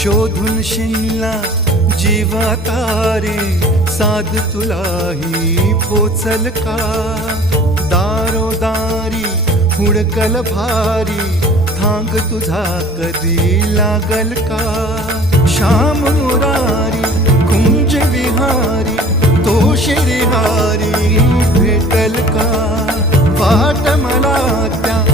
शोधून शिनला जीवा तारे, साध तुलाही पोचल का? दारोदारी हुडकल भारी, थांग तुझा कधी लागल का? श्याम मुरारी कुंज विहारी, तो शिरहारी भेटल का? वाट मला त्या